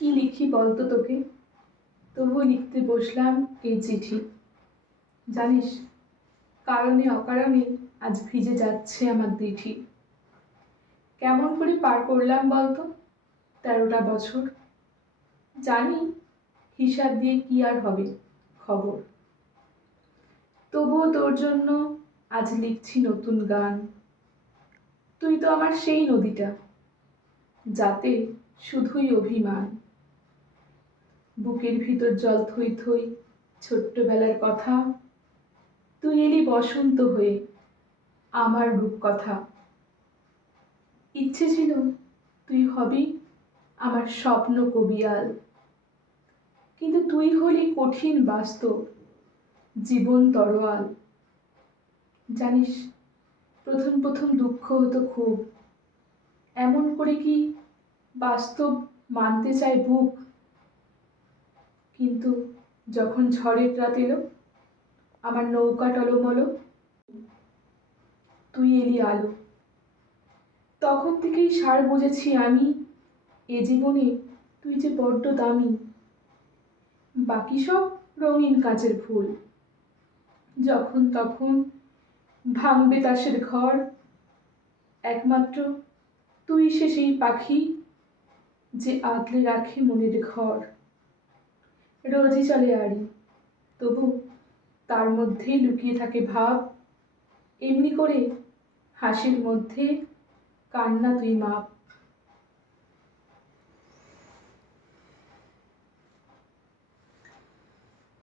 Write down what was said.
কি লিখি বলতো তোকে? তবুও লিখতে বসলাম এই চিঠি। জানিস, কারণে অকারণে আজ ভিজে যাচ্ছে আমার দিঠি। কেমন করে পার করলাম বলতো 13টা বছর। জানি হিসাব দিয়ে কি আর হবে খবর। তবুও তোর জন্য আজ লিখছি নতুন গান। তুই তো আমার সেই নদীটা, যাতে শুধুই অভিমান। বুকের ভিতর জল থই থই ছোট্টবেলার কথা। তুই এলি বসন্ত হয়ে আমার রূপকথা। ইচ্ছে ছিল তুই হবি আমার স্বপ্ন কবিয়াল, কিন্তু তুই হলি কঠিন বাস্তব, জীবন তরোয়াল। জানিস, প্রথম প্রথম দুঃখ হতো খুব। এমন করে কি বাস্তব মানতে চায় বুক? কিন্তু যখন ঝড়ের রাত এলো, আমার নৌকা টলমল, তুই এলি আলো। তখন থেকেই সার বুঝেছি আমি, এ জীবনে তুই যে বড্ড দামি। বাকি সব রঙিন কাঁচের ফুল, যখন তখন ভাঙবে তাসের ঘর। একমাত্র তুই সে সেই পাখি যে আগলে রাখে মনের ঘর। রোজই চলে আড়ি, তবু তার মধ্যেই লুকিয়ে থাকে ভাব। এমনি করে হাসির মধ্যে কান্না তুই মাপ।